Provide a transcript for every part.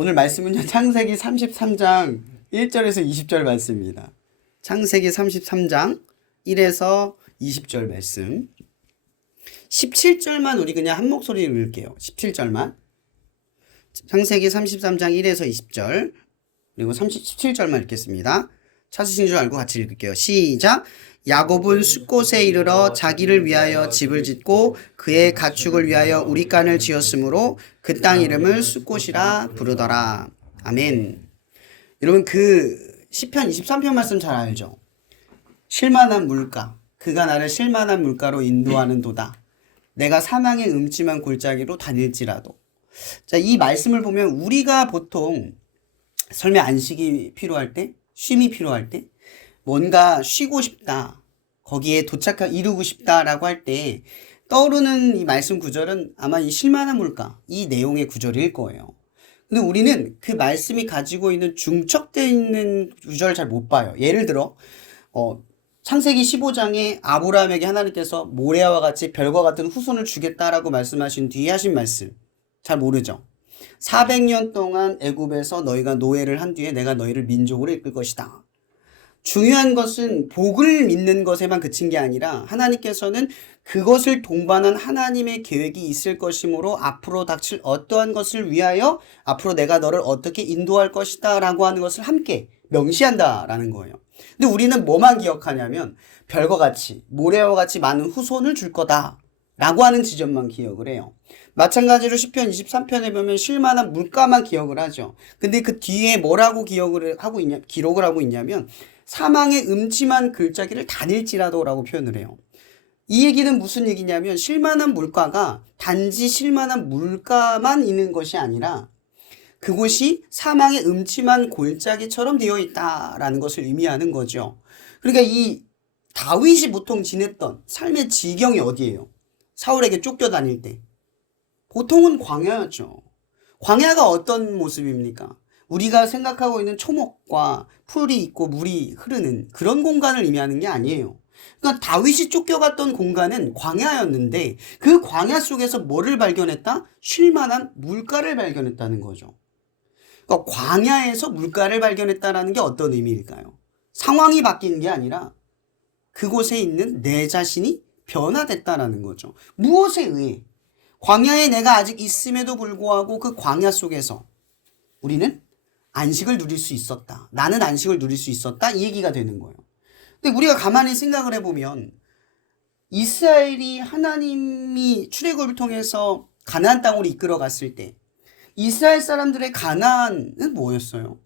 오늘 말씀은요, 창세기 33장 1절에서 20절 말씀입니다. 창세기 33장 1에서 20절 말씀. 17절만 우리 그냥 한 목소리로 읽을게요. 17절만. 창세기 33장 1에서 20절. 그리고 17절만 읽겠습니다. 찾으신 줄 알고 같이 읽을게요. 시작. 야곱은 숫곳에 이르러 자기를 위하여 집을 짓고 그의 가축을 위하여 우리간을 지었으므로 그 땅 이름을 숫곳이라 부르더라. 아멘. 여러분 그 시편 23편 말씀 잘 알죠? 쉴만한 물가, 그가 나를 쉴만한 물가로 인도하는 도다. 내가 사망의 음침한 골짜기로 다닐지라도. 자, 이 말씀을 보면 우리가 보통 삶의 안식이 필요할 때, 쉼이 필요할 때, 뭔가 쉬고 싶다, 거기에 이루고 싶다라고 할 때 떠오르는 이 말씀 구절은 아마 이 쉴만한 물가, 이 내용의 구절일 거예요. 근데 우리는 그 말씀이 가지고 있는 중첩되어 있는 구절을 잘 못 봐요. 예를 들어 창세기 15장에 아브라함에게 하나님께서 모래와 같이 별과 같은 후손을 주겠다라고 말씀하신 뒤에 하신 말씀 잘 모르죠. 400년 동안 애굽에서 너희가 노예를 한 뒤에 내가 너희를 민족으로 이끌 것이다. 중요한 것은 복을 믿는 것에만 그친 게 아니라 하나님께서는 그것을 동반한 하나님의 계획이 있을 것이므로 앞으로 닥칠 어떠한 것을 위하여 앞으로 내가 너를 어떻게 인도할 것이다 라고 하는 것을 함께 명시한다라는 거예요. 근데 우리는 뭐만 기억하냐면 별과 같이 모래와 같이 많은 후손을 줄 거다 라고 하는 지점만 기억을 해요. 마찬가지로 시편 23편에 보면 쉴만한 물가만 기억을 하죠. 근데 그 뒤에 뭐라고 기록을 하고 있냐면 사망의 음침한 골짜기를 다닐지라도 라고 표현을 해요. 이 얘기는 무슨 얘기냐면 쉴만한 물가가 단지 쉴만한 물가만 있는 것이 아니라 그곳이 사망의 음침한 골짜기처럼 되어 있다라는 것을 의미하는 거죠. 그러니까 이 다윗이 보통 지냈던 삶의 지경이 어디예요? 사울에게 쫓겨다닐 때 보통은 광야였죠. 광야가 어떤 모습입니까? 우리가 생각하고 있는 초목과 풀이 있고 물이 흐르는 그런 공간을 의미하는 게 아니에요. 그러니까 다윗이 쫓겨갔던 공간은 광야였는데 그 광야 속에서 뭐를 발견했다? 쉴만한 물가를 발견했다는 거죠. 그러니까 광야에서 물가를 발견했다는 게 어떤 의미일까요? 상황이 바뀐 게 아니라 그곳에 있는 내 자신이 변화됐다라는 거죠. 무엇에 의해? 광야에 내가 아직 있음에도 불구하고 그 광야 속에서 우리는 안식을 누릴 수 있었다. 나는 안식을 누릴 수 있었다. 이 얘기가 되는 거예요. 근데 우리가 가만히 생각을 해보면 이스라엘이 하나님이 출애굽을 통해서 가나안 땅으로 이끌어 갔을 때 이스라엘 사람들의 가나안은 뭐였어요?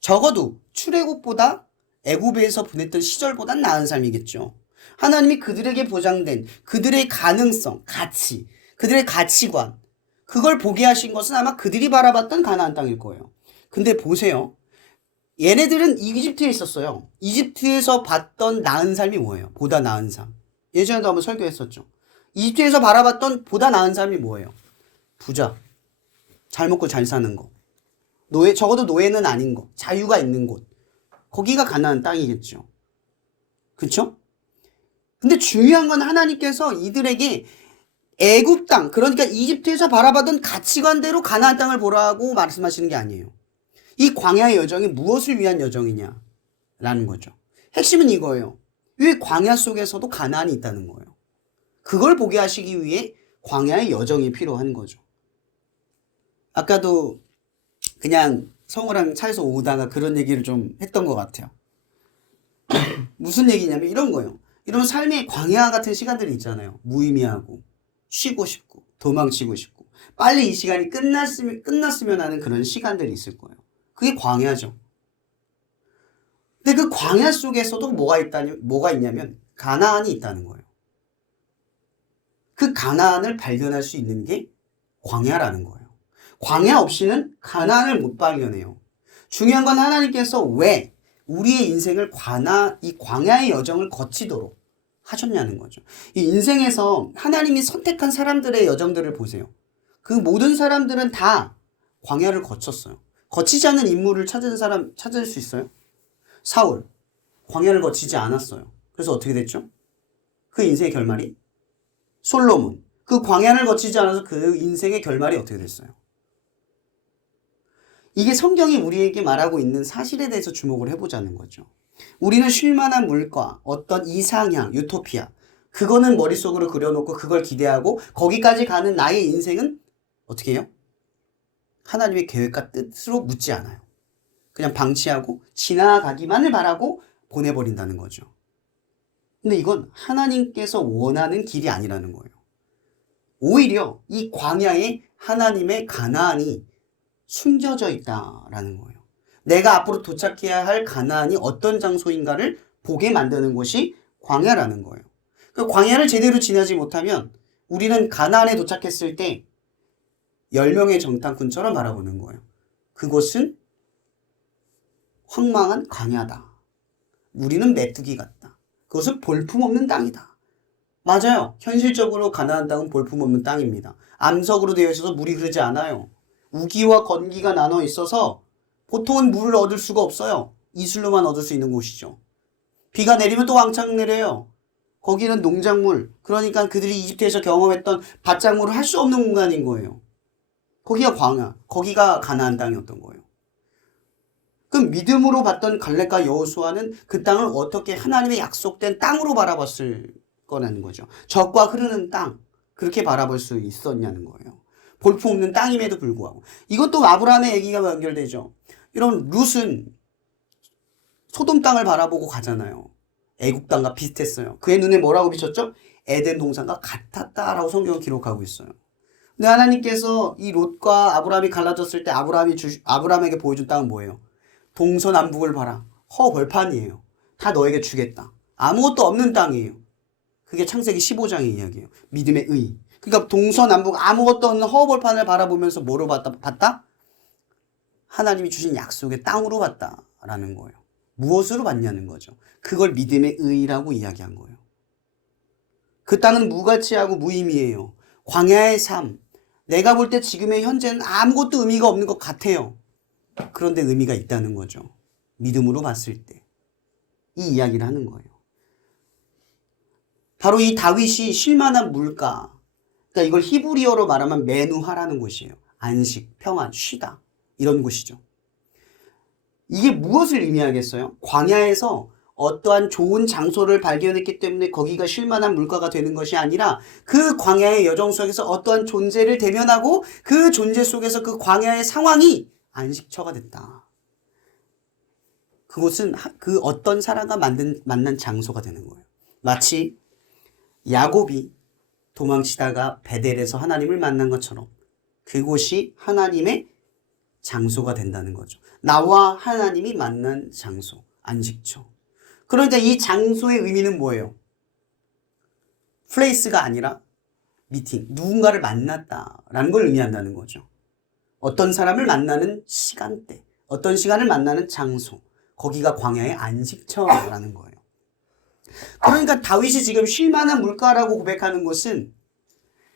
적어도 출애굽보다 애굽에서 보냈던 시절보단 나은 삶이겠죠. 하나님이 그들에게 보장된 그들의 가능성, 가치, 그들의 가치관 그걸 보게 하신 것은 아마 그들이 바라봤던 가나안 땅일 거예요. 근데 보세요. 얘네들은 이집트에 있었어요. 이집트에서 봤던 나은 삶이 뭐예요? 보다 나은 삶. 예전에도 한번 설교했었죠. 이집트에서 바라봤던 보다 나은 삶이 뭐예요? 부자, 잘 먹고 잘 사는 거. 적어도 노예는 아닌 거. 자유가 있는 곳. 거기가 가나안 땅이겠죠. 그렇죠? 근데 중요한 건 하나님께서 이들에게 애굽 땅, 그러니까 이집트에서 바라봤던 가치관대로 가나안 땅을 보라고 말씀하시는 게 아니에요. 이 광야의 여정이 무엇을 위한 여정이냐라는 거죠. 핵심은 이거예요. 왜 광야 속에서도 가나안이 있다는 거예요. 그걸 보게 하시기 위해 광야의 여정이 필요한 거죠. 아까도 그냥 성우랑 차에서 오다가 그런 얘기를 좀 했던 것 같아요. 무슨 얘기냐면 이런 거예요. 이런 삶의 광야 같은 시간들이 있잖아요. 무의미하고 쉬고 싶고 도망치고 싶고 빨리 이 시간이 끝났으면 하는 그런 시간들이 있을 거예요. 그게 광야죠. 근데 그 광야 속에서도 뭐가 있냐면 가나안이 있다는 거예요. 그 가나안을 발견할 수 있는 게 광야라는 거예요. 광야 없이는 가나안을 못 발견해요. 중요한 건 하나님께서 왜 우리의 인생을 이 광야의 여정을 거치도록 하셨냐는 거죠. 이 인생에서 하나님이 선택한 사람들의 여정들을 보세요. 그 모든 사람들은 다 광야를 거쳤어요. 거치지 않는 인물을 찾을 수 있어요? 사울, 광야를 거치지 않았어요. 그래서 어떻게 됐죠? 그 인생의 결말이? 솔로몬, 그 광야를 거치지 않아서 그 인생의 결말이 어떻게 됐어요? 이게 성경이 우리에게 말하고 있는 사실에 대해서 주목을 해보자는 거죠. 우리는 쉴만한 물과 어떤 이상향, 유토피아, 그거는 머릿속으로 그려놓고 그걸 기대하고 거기까지 가는 나의 인생은 어떻게 해요? 하나님의 계획과 뜻으로 묻지 않아요. 그냥 방치하고 지나가기만을 바라고 보내버린다는 거죠. 근데 이건 하나님께서 원하는 길이 아니라는 거예요. 오히려 이 광야에 하나님의 가나안이 숨겨져 있다라는 거예요. 내가 앞으로 도착해야 할 가나안이 어떤 장소인가를 보게 만드는 곳이 광야라는 거예요. 그 광야를 제대로 지나지 못하면 우리는 가나안에 도착했을 때 10명의 정탐꾼처럼 바라보는 거예요. 그곳은 황망한 광야다. 우리는 메뚜기 같다. 그것은 볼품없는 땅이다. 맞아요. 현실적으로 가나안 땅은 볼품없는 땅입니다. 암석으로 되어 있어서 물이 흐르지 않아요. 우기와 건기가 나눠 있어서 보통은 물을 얻을 수가 없어요. 이슬로만 얻을 수 있는 곳이죠. 비가 내리면 또 왕창 내려요. 거기는 농작물, 그러니까 그들이 이집트에서 경험했던 밭작물을 할 수 없는 공간인 거예요. 거기가 광야, 거기가 가나안 땅이었던 거예요. 그럼 믿음으로 봤던 갈렙과 여호수아는 그 땅을 어떻게 하나님의 약속된 땅으로 바라봤을 거라는 거죠. 적과 흐르는 땅, 그렇게 바라볼 수 있었냐는 거예요. 볼품없는 땅임에도 불구하고. 이것도 아브라함의 얘기가 연결되죠. 이런 룻은 소돔 땅을 바라보고 가잖아요. 애국 땅과 비슷했어요. 그의 눈에 뭐라고 비쳤죠? 에덴 동산과 같았다라고 성경은 기록하고 있어요. 근데 하나님께서 이 롯과 아브라함이 갈라졌을 때 아브라함에게 보여준 땅은 뭐예요? 동서남북을 봐라. 허벌판이에요. 다 너에게 주겠다. 아무것도 없는 땅이에요. 그게 창세기 15장의 이야기예요. 믿음의 의. 그러니까 동서남북 아무것도 없는 허벌판을 바라보면서 뭐로 봤다? 하나님이 주신 약속의 땅으로 봤다라는 거예요. 무엇으로 봤냐는 거죠. 그걸 믿음의 의라고 이야기한 거예요. 그 땅은 무가치하고 무의미해요. 광야의 삶. 내가 볼 때 지금의 현재는 아무것도 의미가 없는 것 같아요. 그런데 의미가 있다는 거죠. 믿음으로 봤을 때. 이 이야기를 하는 거예요. 바로 이 다윗이 쉴만한 물가. 그러니까 이걸 히브리어로 말하면 메누하라는 곳이에요. 안식, 평안, 쉬다. 이런 곳이죠. 이게 무엇을 의미하겠어요? 광야에서 어떠한 좋은 장소를 발견했기 때문에 거기가 쉴만한 물가가 되는 것이 아니라 그 광야의 여정 속에서 어떠한 존재를 대면하고 그 존재 속에서 그 광야의 상황이 안식처가 됐다. 그곳은 그 어떤 사람과 만난 장소가 되는 거예요. 마치 야곱이 도망치다가 베델에서 하나님을 만난 것처럼 그곳이 하나님의 장소가 된다는 거죠. 나와 하나님이 만난 장소, 안식처. 그러니까 이 장소의 의미는 뭐예요? 플레이스가 아니라 미팅, 누군가를 만났다라는 걸 의미한다는 거죠. 어떤 사람을 만나는 시간대, 어떤 시간을 만나는 장소, 거기가 광야의 안식처라는 거예요. 그러니까 다윗이 지금 쉴만한 물가라고 고백하는 곳은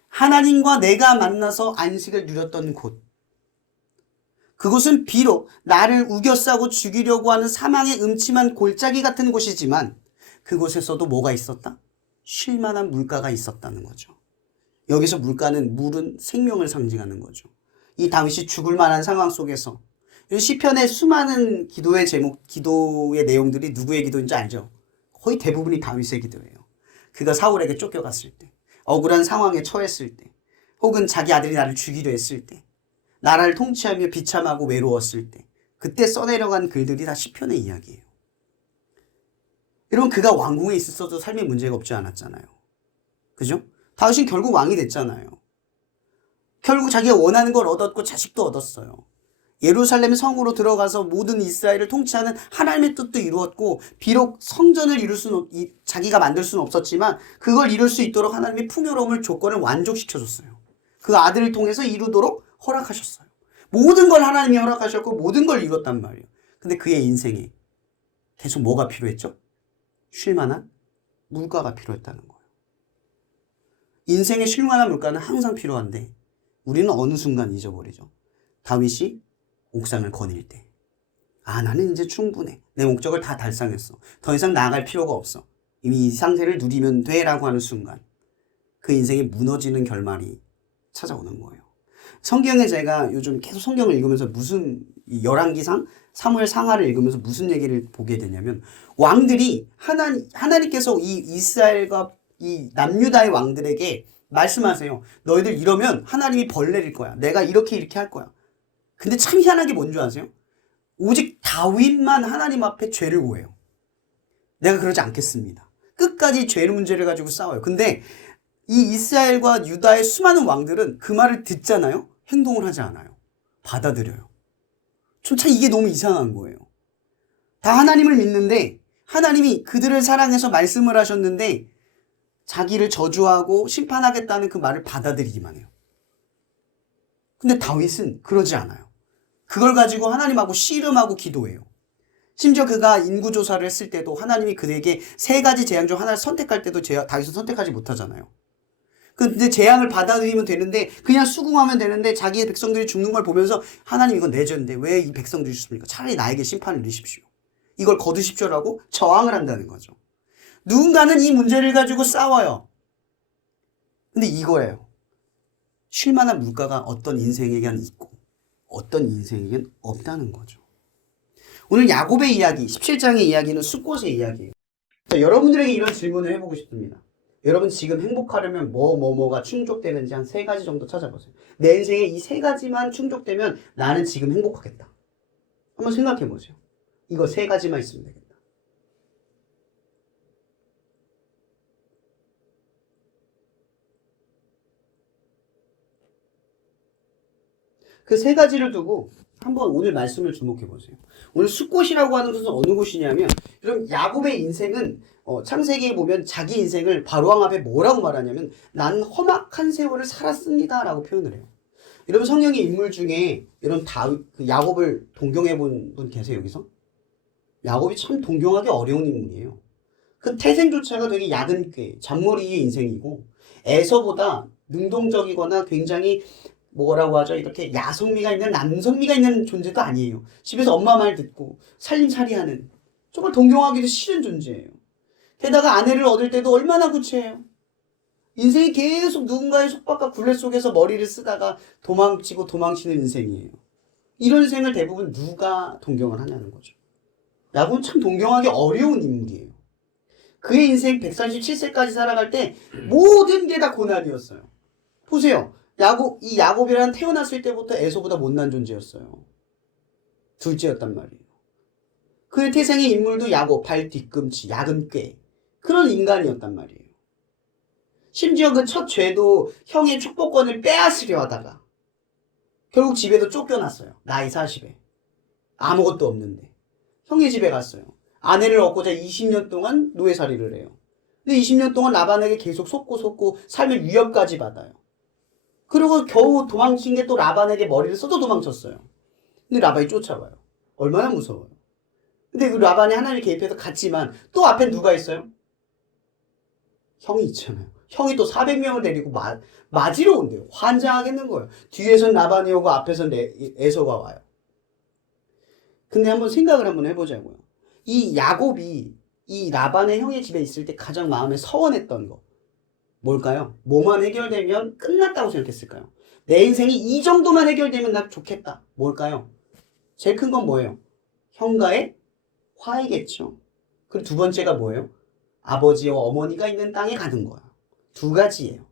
하나님과 내가 만나서 안식을 누렸던 곳. 그곳은 비록 나를 우겨싸고 죽이려고 하는 사망의 음침한 골짜기 같은 곳이지만 그곳에서도 뭐가 있었다? 쉴만한 물가가 있었다는 거죠. 여기서 물은 생명을 상징하는 거죠. 이 다윗이 죽을 만한 상황 속에서 시편의 수많은 기도의 내용들이 누구의 기도인지 알죠? 거의 대부분이 다윗의 기도예요. 그가 사울에게 쫓겨갔을 때, 억울한 상황에 처했을 때, 혹은 자기 아들이 나를 죽이려 했을 때, 나라를 통치하며 비참하고 외로웠을 때, 그때 써내려간 글들이 다 시편의 이야기예요. 여러분, 그가 왕궁에 있었어도 삶에 문제가 없지 않았잖아요. 그죠? 다윗은 결국 왕이 됐잖아요. 결국 자기가 원하는 걸 얻었고 자식도 얻었어요. 예루살렘 성으로 들어가서 모든 이스라엘을 통치하는 하나님의 뜻도 이루었고, 비록 성전을 자기가 만들 수는 없었지만 그걸 이룰 수 있도록 하나님의 풍요로움을 조건을 완족시켜줬어요. 그 아들을 통해서 이루도록 허락하셨어요. 모든 걸 하나님이 허락하셨고 모든 걸 이뤘단 말이에요. 근데 그의 인생에 계속 뭐가 필요했죠? 쉴만한 물가가 필요했다는 거예요. 인생에 쉴만한 물가는 항상 필요한데 우리는 어느 순간 잊어버리죠. 다윗이 옥상을 거닐 때, 나는 이제 충분해. 내 목적을 다 달성했어. 더 이상 나아갈 필요가 없어. 이미 이 상태를 누리면 돼 라고 하는 순간 그 인생이 무너지는 결말이 찾아오는 거예요. 성경에 제가 요즘 계속 성경을 읽으면서 무슨 이 열왕기상 사무엘 상하를 읽으면서 무슨 얘기를 보게 되냐면 왕들이 하나님께서 이 이스라엘과 이 남유다의 왕들에게 말씀하세요. 너희들 이러면 하나님이 벌 내릴 거야. 내가 이렇게 할 거야. 근데 참 희한한 게 뭔지 아세요? 오직 다윗만 하나님 앞에 죄를 고해요. 내가 그러지 않겠습니다. 끝까지 죄 문제를 가지고 싸워요. 근데 이 이스라엘과 유다의 수많은 왕들은 그 말을 듣잖아요. 행동을 하지 않아요. 받아들여요. 좀 참 이게 너무 이상한 거예요. 다 하나님을 믿는데 하나님이 그들을 사랑해서 말씀을 하셨는데 자기를 저주하고 심판하겠다는 그 말을 받아들이기만 해요. 근데 다윗은 그러지 않아요. 그걸 가지고 하나님하고 씨름하고 기도해요. 심지어 그가 인구조사를 했을 때도 하나님이 그에게 3가지 재앙 중 하나를 선택할 때도 다윗은 선택하지 못하잖아요. 근데 재앙을 받아들이면 되는데 그냥 수긍하면 되는데 자기의 백성들이 죽는 걸 보면서 하나님 이건 내 죄인데 왜 이 백성들이 죽습니까? 차라리 나에게 심판을 내리십시오. 이걸 거두십시오라고 저항을 한다는 거죠. 누군가는 이 문제를 가지고 싸워요. 근데 이거예요. 쉴만한 물가가 어떤 인생에겐 있고 어떤 인생에겐 없다는 거죠. 오늘 야곱의 이야기, 17장의 이야기는 숫꽃의 이야기예요. 자, 여러분들에게 이런 질문을 해보고 싶습니다. 여러분 지금 행복하려면 뭐가 충족되는지 한 3가지 정도 찾아보세요. 내 인생에 이 3가지만 충족되면 나는 지금 행복하겠다. 한번 생각해 보세요. 이거 3가지만 있으면 되겠다. 그 3가지를 두고 한번 오늘 말씀을 주목해 보세요. 오늘 숫꽃이라고 하는 것은 어느 곳이냐면, 그럼 야곱의 인생은 창세기에 보면 자기 인생을 바로왕 앞에 뭐라고 말하냐면 난 험악한 세월을 살았습니다 라고 표현을 해요. 여러분 성경의 인물 중에 여러분 야곱을 동경해 본 분 계세요 여기서? 야곱이 참 동경하기 어려운 인물이에요. 그 태생조차가 되게 야근꾀 잔머리의 인생이고 에서보다 능동적이거나 굉장히 뭐라고 하죠? 이렇게 야성미가 있는 남성미가 있는 존재도 아니에요. 집에서 엄마 말 듣고 살림살이하는 정말 동경하기도 싫은 존재예요. 게다가 아내를 얻을 때도 얼마나 구체해요. 인생이 계속 누군가의 속박과 굴레 속에서 머리를 쓰다가 도망치고 도망치는 인생이에요. 이런 인생을 대부분 누가 동경을 하냐는 거죠. 야곱은 참 동경하기 어려운 인물이에요. 그의 인생 137세까지 살아갈 때 모든 게 다 고난이었어요. 보세요. 이 야곱이란 태어났을 때부터 에서보다 못난 존재였어요. 둘째였단 말이에요. 그의 태생의 인물도 야곱, 발 뒤꿈치, 야근꾀 그런 인간이었단 말이에요. 심지어 그 첫 죄도 형의 축복권을 빼앗으려 하다가 결국 집에도 쫓겨났어요. 나이 40에. 아무것도 없는데. 형의 집에 갔어요. 아내를 얻고자 20년 동안 노예살이를 해요. 근데 20년 동안 라반에게 계속 속고 삶의 위협까지 받아요. 그리고 겨우 도망친 게 또 라반에게 머리를 써도 도망쳤어요. 근데 라반이 쫓아와요. 얼마나 무서워요. 근데 그 라반이 하나님이 개입해서 갔지만 또 앞엔 누가 있어요? 형이 있잖아요. 형이 또 400명을 데리고 맞으러 온대요. 환장하겠는 거예요. 뒤에선 라반이 오고 앞에선 에서가 와요. 근데 한번 생각을 한번 해보자고요. 이 야곱이 이 라반의 형의 집에 있을 때 가장 마음에 서원했던 거 뭘까요? 뭐만 해결되면 끝났다고 생각했을까요? 내 인생이 이 정도만 해결되면 나 좋겠다. 뭘까요? 제일 큰 건 뭐예요? 형과의 화해겠죠. 그리고 2번째가 뭐예요? 아버지와 어머니가 있는 땅에 가는 거야. 2가지예요.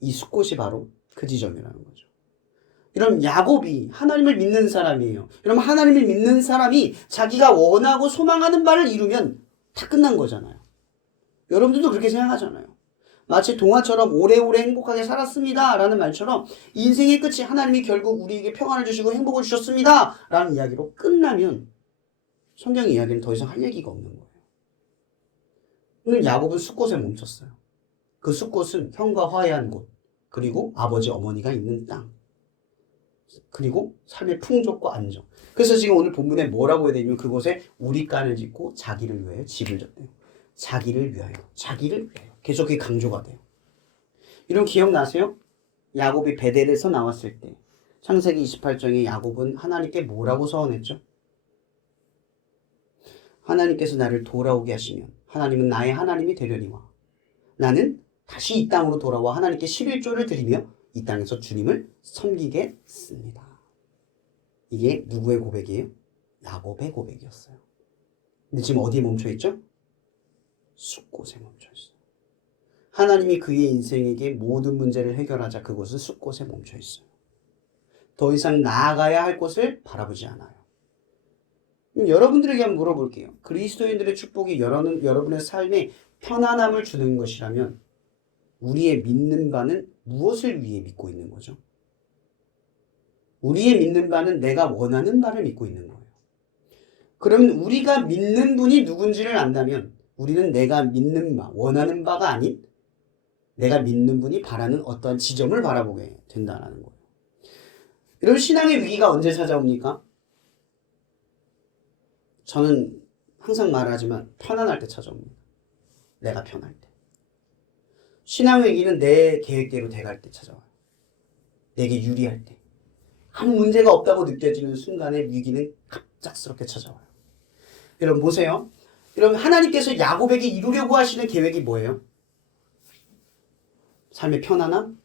이 숫꽃이 바로 그 지점이라는 거죠. 여러분 야곱이 하나님을 믿는 사람이에요. 여러분 하나님을 믿는 사람이 자기가 원하고 소망하는 바를 이루면 다 끝난 거잖아요. 여러분들도 그렇게 생각하잖아요. 마치 동화처럼 오래오래 행복하게 살았습니다 라는 말처럼 인생의 끝이 하나님이 결국 우리에게 평안을 주시고 행복을 주셨습니다 라는 이야기로 끝나면 성경 이야기는 더 이상 할 얘기가 없는 거예요. 오늘 야곱은 숫꽃에 멈췄어요. 그 숫꽃은 형과 화해한 곳, 그리고 아버지 어머니가 있는 땅, 그리고 삶의 풍족과 안정. 그래서 지금 오늘 본문에 뭐라고 해야 되냐면 그곳에 우리간을 짓고 자기를 위하여 집을 졌대요. 자기를 위하여, 자기를 위하여. 계속 그게 강조가 돼요. 이런 기억나세요? 야곱이 베델에서 나왔을 때 창세기 28장에 야곱은 하나님께 뭐라고 서원했죠? 하나님께서 나를 돌아오게 하시면 하나님은 나의 하나님이 되려니와 나는 다시 이 땅으로 돌아와 하나님께 11조를 드리며 이 땅에서 주님을 섬기겠습니다. 이게 누구의 고백이에요? 야곱의 고백이었어요. 근데 지금 어디에 멈춰 있죠? 숫곳에 멈춰 있어요. 하나님이 그의 인생에게 모든 문제를 해결하자 그곳은 숫곳에 멈춰 있어요. 더 이상 나아가야 할 곳을 바라보지 않아요. 여러분들에게 한번 물어볼게요. 그리스도인들의 축복이 여러분의 삶에 편안함을 주는 것이라면 우리의 믿는 바는 무엇을 위해 믿고 있는 거죠? 우리의 믿는 바는 내가 원하는 바를 믿고 있는 거예요. 그러면 우리가 믿는 분이 누군지를 안다면 우리는 내가 믿는 바, 원하는 바가 아닌 내가 믿는 분이 바라는 어떠한 지점을 바라보게 된다는 거예요. 여러분, 신앙의 위기가 언제 찾아옵니까? 저는 항상 말하지만 편안할 때 찾아옵니다. 내가 편할 때. 신앙의 위기는 내 계획대로 돼갈 때 찾아와요. 내게 유리할 때. 아무 문제가 없다고 느껴지는 순간에 위기는 갑작스럽게 찾아와요. 여러분 보세요. 여러분, 하나님께서 야곱에게 이루려고 하시는 계획이 뭐예요? 삶의 편안함?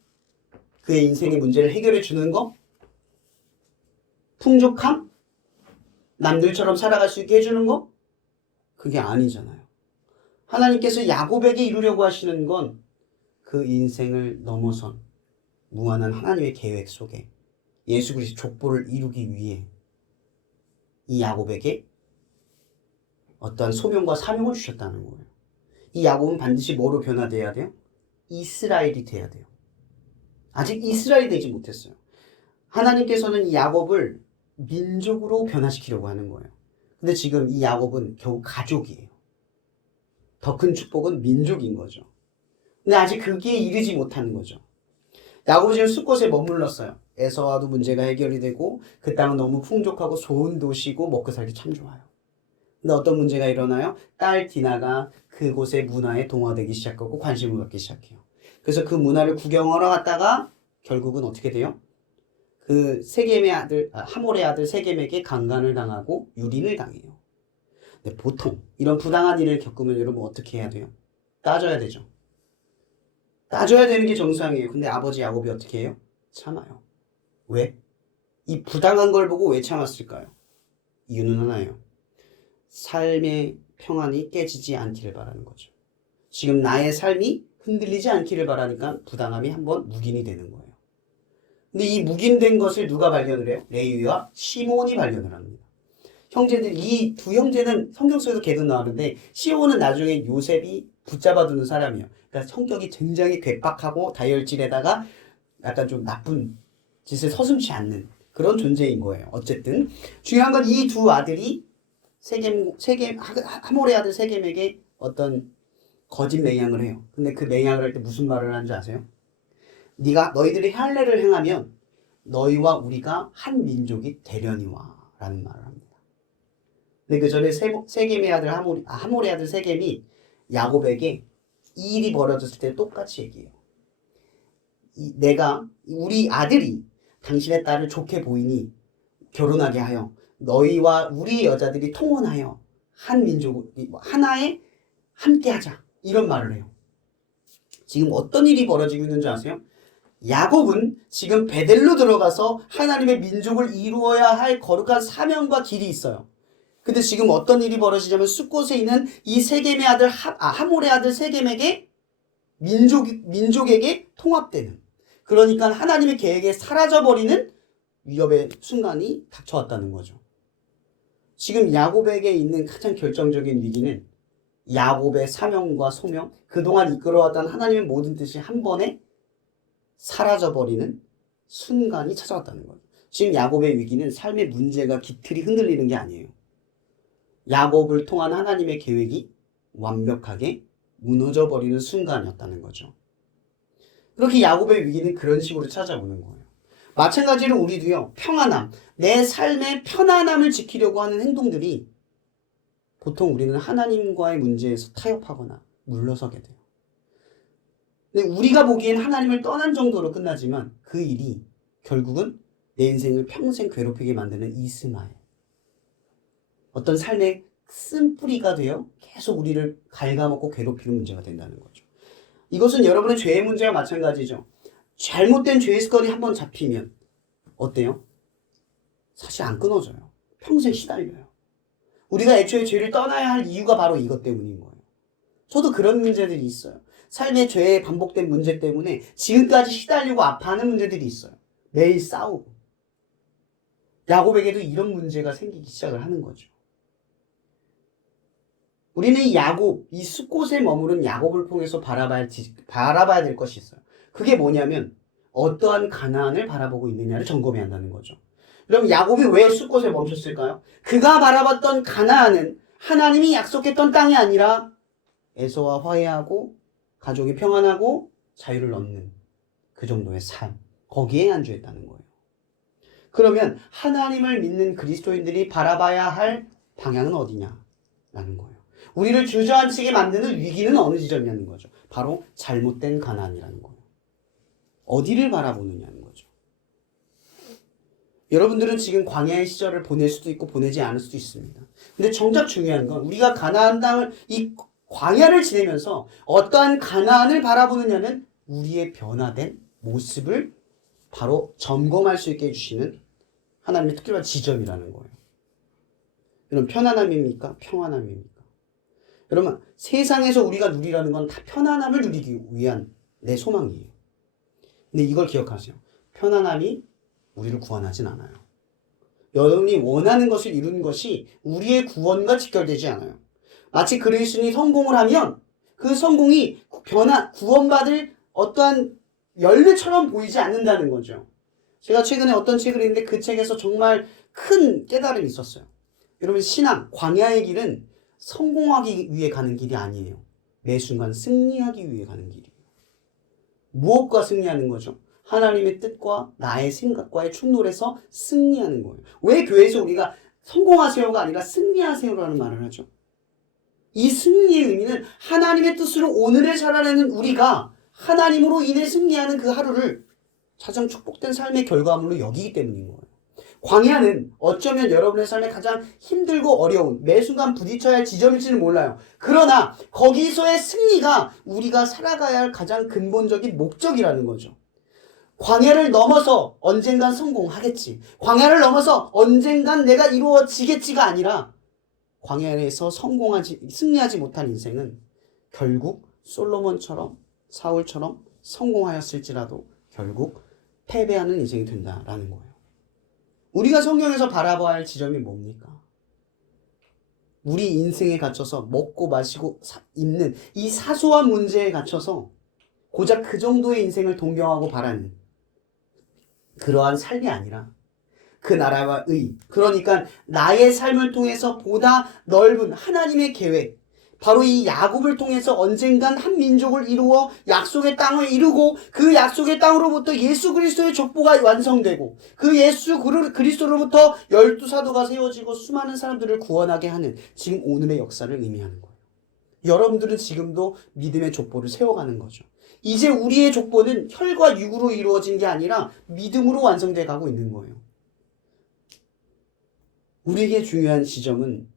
그의 인생의 문제를 해결해 주는 거? 풍족함? 남들처럼 살아갈 수 있게 해주는 거? 그게 아니잖아요. 하나님께서 야곱에게 이루려고 하시는 건 그 인생을 넘어선 무한한 하나님의 계획 속에 예수 그리스도 족보를 이루기 위해 이 야곱에게 어떠한 소명과 사명을 주셨다는 거예요. 이 야곱은 반드시 뭐로 변화돼야 돼요? 이스라엘이 돼야 돼요. 아직 이스라엘이 되지 못했어요. 하나님께서는 이 야곱을 민족으로 변화시키려고 하는 거예요. 근데 지금 이 야곱은 겨우 가족이에요. 더 큰 축복은 민족인 거죠. 근데 아직 거기에 이르지 못하는 거죠. 야곱은 지금 숫곳에 머물렀어요. 에서와도 문제가 해결이 되고 그 땅은 너무 풍족하고 좋은 도시고 먹고 살기 참 좋아요. 근데 어떤 문제가 일어나요? 딸 디나가 그곳의 문화에 동화되기 시작하고 관심을 갖기 시작해요. 그래서 그 문화를 구경하러 갔다가 결국은 어떻게 돼요? 그 세겜의 아들, 하몰의 아들 세겜에게 강간을 당하고 유린을 당해요. 근데 보통 이런 부당한 일을 겪으면 여러분 어떻게 해야 돼요? 따져야 되죠. 따져야 되는 게 정상이에요. 근데 아버지 야곱이 어떻게 해요? 참아요. 왜? 이 부당한 걸 보고 왜 참았을까요? 이유는 하나예요. 삶의 평안이 깨지지 않기를 바라는 거죠. 지금 나의 삶이 흔들리지 않기를 바라니까 부당함이 한번 묵인이 되는 거예요. 근데 이 묵인된 것을 누가 발견을 해요? 레위와 시몬이 발견을 합니다. 형제들, 이 두 형제는 성경 속에서 계속 나오는데 시몬은 나중에 요셉이 붙잡아두는 사람이에요. 그러니까 성격이 굉장히 괴팍하고 다혈질에다가 약간 좀 나쁜 짓을 서슴지 않는 그런 존재인 거예요. 어쨌든 중요한 건 이 두 아들이 하몰의 아들 세겜에게 어떤 거짓 맹약을 해요. 근데 그 맹약을 할 때 무슨 말을 하는지 아세요? 너희들이 할례를 행하면 너희와 우리가 한 민족이 되려니와 라는 말을 합니다. 근데 그 전에 세겜의 아들 하몰의 아들 세겜이 야곱에게 이 일이 벌어졌을 때 똑같이 얘기해요. 우리 아들이 당신의 딸을 좋게 보이니 결혼하게 하여 너희와 우리 여자들이 통혼하여 한 민족, 하나에 함께 하자. 이런 말을 해요. 지금 어떤 일이 벌어지고 있는지 아세요? 야곱은 지금 베델로 들어가서 하나님의 민족을 이루어야 할 거룩한 사명과 길이 있어요. 근데 지금 어떤 일이 벌어지냐면 숫곳에 있는 이 세겜의 아들 하몰의 아들 세겜에게 민족에게 통합되는, 그러니까 하나님의 계획에 사라져버리는 위협의 순간이 닥쳐왔다는 거죠. 지금 야곱에게 있는 가장 결정적인 위기는 야곱의 사명과 소명, 그동안 이끌어왔던 하나님의 모든 뜻이 한 번에 사라져버리는 순간이 찾아왔다는 거예요. 지금 야곱의 위기는 삶의 문제가 기틀이 흔들리는 게 아니에요. 야곱을 통한 하나님의 계획이 완벽하게 무너져버리는 순간이었다는 거죠. 그렇게 야곱의 위기는 그런 식으로 찾아오는 거예요. 마찬가지로 우리도요, 평안함, 내 삶의 편안함을 지키려고 하는 행동들이 보통 우리는 하나님과의 문제에서 타협하거나 물러서게 돼요. 근데 우리가 보기엔 하나님을 떠난 정도로 끝나지만 그 일이 결국은 내 인생을 평생 괴롭히게 만드는 이스마엘, 어떤 삶의 쓴뿌리가 되어 계속 우리를 갉아먹고 괴롭히는 문제가 된다는 거죠. 이것은 여러분의 죄의 문제와 마찬가지죠. 잘못된 죄의 습관이 한번 잡히면 어때요? 사실 안 끊어져요. 평생 시달려요. 우리가 애초에 죄를 떠나야 할 이유가 바로 이것 때문인 거예요. 저도 그런 문제들이 있어요. 삶의 죄의 반복된 문제 때문에 지금까지 시달리고 아파하는 문제들이 있어요. 매일 싸우고. 야곱에게도 이런 문제가 생기기 시작을 하는 거죠. 우리는 이 야곱, 이 숲곳에 머무른 야곱을 통해서 바라봐야 될 것이 있어요. 그게 뭐냐면 어떠한 가나안을 바라보고 있느냐를 점검해야 한다는 거죠. 그럼 야곱이 왜 숲곳에 멈췄을까요? 그가 바라봤던 가나안은 하나님이 약속했던 땅이 아니라 에서와 화해하고 가족이 평안하고 자유를 얻는 그 정도의 삶, 거기에 안주했다는 거예요. 그러면 하나님을 믿는 그리스도인들이 바라봐야 할 방향은 어디냐라는 거예요. 우리를 주저앉히게 만드는 위기는 어느 지점이냐는 거죠. 바로 잘못된 가나안이라는 거예요. 어디를 바라보느냐는 거죠. 여러분들은 지금 광야의 시절을 보낼 수도 있고 보내지 않을 수도 있습니다. 근데 정작 중요한 건 우리가 가나안 땅을 이 광야를 지내면서 어떠한 가나안을 바라보느냐는 우리의 변화된 모습을 바로 점검할 수 있게 해주시는 하나님의 특별한 지점이라는 거예요. 여러분 편안함입니까? 평안함입니까? 여러분 세상에서 우리가 누리라는 건 다 편안함을 누리기 위한 내 소망이에요. 근데 이걸 기억하세요. 편안함이 우리를 구원하진 않아요. 여러분이 원하는 것을 이루는 것이 우리의 구원과 직결되지 않아요. 마치 그리스도인이 성공을 하면 그 성공이 구원받을 어떠한 열매처럼 보이지 않는다는 거죠. 제가 최근에 어떤 책을 읽는데 그 책에서 정말 큰 깨달음이 있었어요. 여러분 신앙, 광야의 길은 성공하기 위해 가는 길이 아니에요. 매 순간 승리하기 위해 가는 길이에요. 무엇과 승리하는 거죠? 하나님의 뜻과 나의 생각과의 충돌에서 승리하는 거예요. 왜 교회에서 우리가 성공하세요가 아니라 승리하세요라는 말을 하죠? 이 승리의 의미는 하나님의 뜻으로 오늘을 살아내는 우리가 하나님으로 인해 승리하는 그 하루를 가장 축복된 삶의 결과물로 여기기 때문인 거예요. 광야는 어쩌면 여러분의 삶에 가장 힘들고 어려운 매 순간 부딪혀야 할 지점일지는 몰라요. 그러나 거기서의 승리가 우리가 살아가야 할 가장 근본적인 목적이라는 거죠. 광야를 넘어서 언젠간 성공하겠지. 광야를 넘어서 언젠간 내가 이루어지겠지가 아니라 광야에서 승리하지 못한 인생은 결국 솔로몬처럼 사울처럼 성공하였을지라도 결국 패배하는 인생이 된다라는 거예요. 우리가 성경에서 바라봐야 할 지점이 뭡니까? 우리 인생에 갇혀서 먹고 마시고 입는 이 사소한 문제에 갇혀서 고작 그 정도의 인생을 동경하고 바라는 그러한 삶이 아니라 그 나라와 그러니까 나의 삶을 통해서 보다 넓은 하나님의 계획, 바로 이 야곱을 통해서 언젠간 한 민족을 이루어 약속의 땅을 이루고 그 약속의 땅으로부터 예수 그리스도의 족보가 완성되고 그 예수 그리스도로부터 12사도가 세워지고 수많은 사람들을 구원하게 하는 지금 오늘의 역사를 의미하는 거예요. 여러분들은 지금도 믿음의 족보를 세워가는 거죠. 이제 우리의 족보는 혈과 육으로 이루어진 게 아니라 믿음으로 완성돼 가고 있는 거예요. 우리에게 중요한 지점은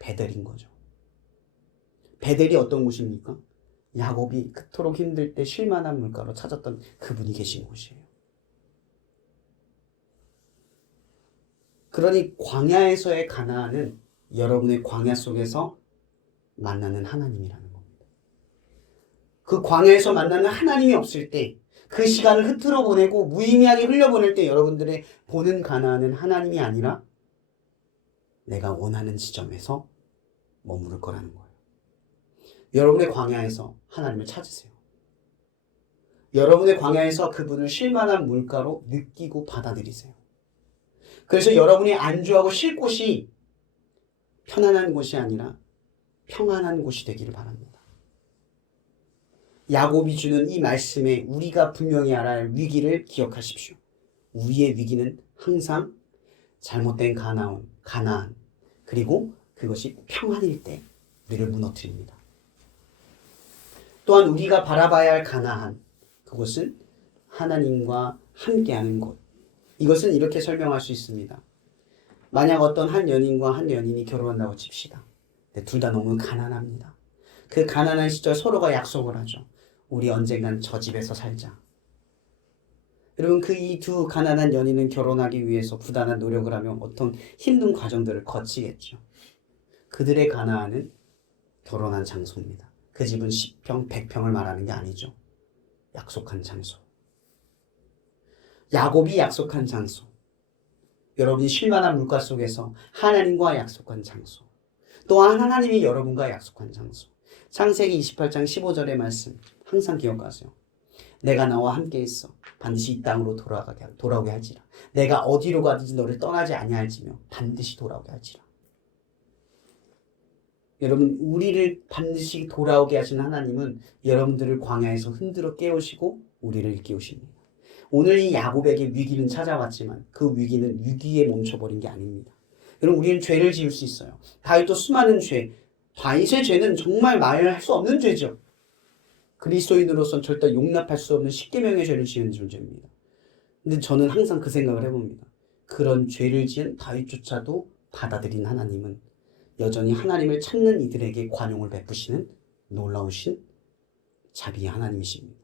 베델인 거죠. 베델이 어떤 곳입니까? 야곱이 그토록 힘들 때 쉴만한 물가로 찾았던 그분이 계신 곳이에요. 그러니 광야에서의 가나안은 여러분의 광야 속에서 만나는 하나님이라는 겁니다. 그 광야에서 만나는 하나님이 없을 때 그 시간을 흐트러 보내고 무의미하게 흘려보낼 때 여러분들의 보는 가나안은 하나님이 아니라 내가 원하는 지점에서 머무를 거라는 거예요. 여러분의 광야에서 하나님을 찾으세요. 여러분의 광야에서 그분을 쉴만한 물가로 느끼고 받아들이세요. 그래서 여러분이 안주하고 쉴 곳이 편안한 곳이 아니라 평안한 곳이 되기를 바랍니다. 야곱이 주는 이 말씀에 우리가 분명히 알아야 할 위기를 기억하십시오. 우리의 위기는 항상 잘못된 가나안 그리고 그것이 평안일 때 우리를 무너뜨립니다. 또한 우리가 바라봐야 할 가나안, 그것은 하나님과 함께하는 곳. 이것은 이렇게 설명할 수 있습니다. 만약 어떤 한 연인과 한 연인이 결혼한다고 칩시다. 근데 둘 다 너무 가난합니다. 그 가난한 시절 서로가 약속을 하죠. 우리 언젠간 저 집에서 살자. 여러분 그 이 두 가난한 연인은 결혼하기 위해서 부단한 노력을 하며 어떤 힘든 과정들을 거치겠죠. 그들의 가나안은 결혼한 장소입니다. 그 집은 10평, 100평을 말하는 게 아니죠. 약속한 장소. 야곱이 약속한 장소. 여러분이 쉴만한 물가 속에서 하나님과 약속한 장소. 또한 하나님이 여러분과 약속한 장소. 창세기 28장 15절의 말씀 항상 기억하세요. 내가 나와 함께 있어 반드시 이 땅으로 돌아오게 할지라. 내가 어디로 가든지 너를 떠나지 아니할지며 반드시 돌아오게 할지라. 여러분 우리를 반드시 돌아오게 하시는 하나님은 여러분들을 광야에서 흔들어 깨우시고 우리를 일깨우십니다. 오늘 이 야곱에게 위기는 찾아왔지만 그 위기는 위기에 멈춰버린 게 아닙니다. 여러분 우리는 죄를 지을 수 있어요. 다윗도 수많은 죄, 다윗의 죄는 정말 말할 수 없는 죄죠. 그리스도인으로서는 절대 용납할 수 없는 십계명의 죄를 지은 존재입니다. 근데 저는 항상 그 생각을 해봅니다. 그런 죄를 지은 다윗조차도 받아들인 하나님은 여전히 하나님을 찾는 이들에게 관용을 베푸시는 놀라우신 자비의 하나님이십니다.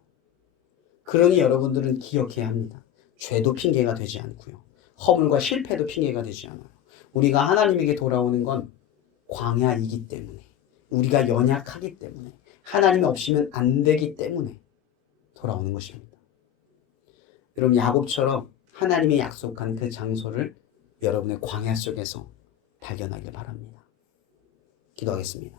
그러니 여러분들은 기억해야 합니다. 죄도 핑계가 되지 않고요. 허물과 실패도 핑계가 되지 않아요. 우리가 하나님에게 돌아오는 건 광야이기 때문에, 우리가 연약하기 때문에, 하나님이 없이면 안 되기 때문에 돌아오는 것입니다. 여러분 야곱처럼 하나님이 약속한 그 장소를 여러분의 광야 속에서 발견하길 바랍니다. 기도하겠습니다.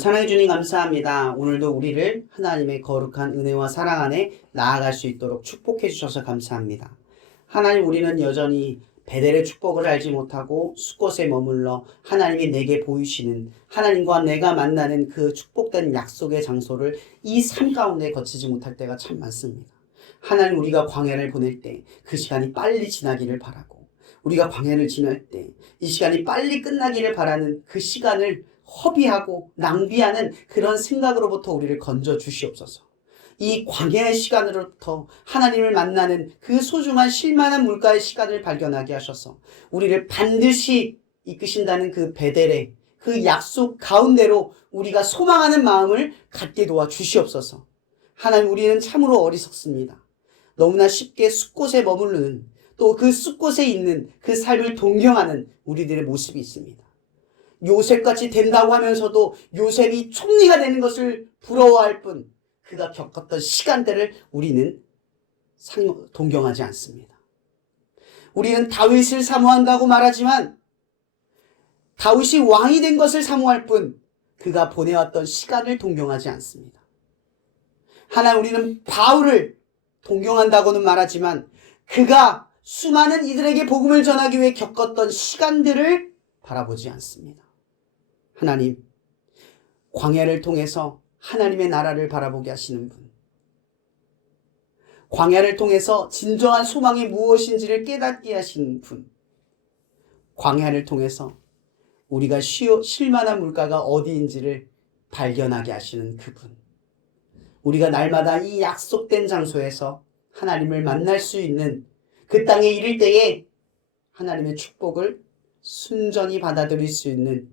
사랑해 주님 감사합니다. 오늘도 우리를 하나님의 거룩한 은혜와 사랑 안에 나아갈 수 있도록 축복해 주셔서 감사합니다. 하나님 우리는 여전히 베델의 축복을 알지 못하고 숫곳에 머물러 하나님이 내게 보이시는 하나님과 내가 만나는 그 축복된 약속의 장소를 이 삶 가운데 거치지 못할 때가 참 많습니다. 하나님 우리가 광야를 보낼 때 그 시간이 빨리 지나기를 바라고 우리가 광야를 지날 때 이 시간이 빨리 끝나기를 바라는 그 시간을 허비하고 낭비하는 그런 생각으로부터 우리를 건져 주시옵소서. 이 광야의 시간으로부터 하나님을 만나는 그 소중한 쉴만한 물가의 시간을 발견하게 하셔서 우리를 반드시 이끄신다는 그 베델의 그 약속 가운데로 우리가 소망하는 마음을 갖게 도와 주시옵소서. 하나님 우리는 참으로 어리석습니다. 너무나 쉽게 숲곳에 머무르는 또 그 숲곳에 있는 그 삶을 동경하는 우리들의 모습이 있습니다. 요셉같이 된다고 하면서도 요셉이 총리가 되는 것을 부러워할 뿐 그가 겪었던 시간들을 우리는 동경하지 않습니다. 우리는 다윗을 사모한다고 말하지만 다윗이 왕이 된 것을 사모할 뿐 그가 보내왔던 시간을 동경하지 않습니다. 하나 우리는 바울을 동경한다고는 말하지만 그가 수많은 이들에게 복음을 전하기 위해 겪었던 시간들을 바라보지 않습니다. 하나님, 광야를 통해서 하나님의 나라를 바라보게 하시는 분, 광야를 통해서 진정한 소망이 무엇인지를 깨닫게 하시는 분, 광야를 통해서 우리가 쉴만한 물가가 어디인지를 발견하게 하시는 그분, 우리가 날마다 이 약속된 장소에서 하나님을 만날 수 있는 그 땅에 이를 때에 하나님의 축복을 순전히 받아들일 수 있는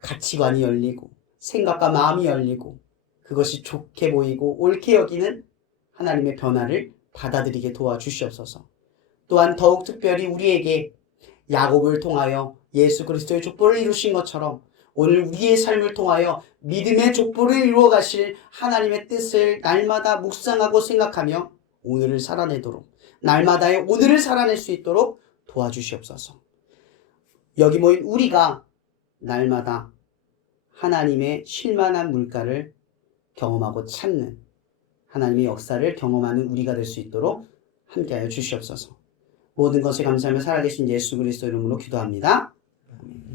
가치관이 열리고 생각과 마음이 열리고 그것이 좋게 보이고 옳게 여기는 하나님의 변화를 받아들이게 도와주시옵소서. 또한 더욱 특별히 우리에게 야곱을 통하여 예수 그리스도의 족보를 이루신 것처럼 오늘 우리의 삶을 통하여 믿음의 족보를 이루어 가실 하나님의 뜻을 날마다 묵상하고 생각하며 오늘을 살아내도록 날마다의 오늘을 살아낼 수 있도록 도와주시옵소서. 여기 모인 우리가 날마다 하나님의 쉴만한 물가를 경험하고 찾는 하나님의 역사를 경험하는 우리가 될 수 있도록 함께하여 주시옵소서. 모든 것에 감사하며 살아계신 예수 그리스도 이름으로 기도합니다. 아멘.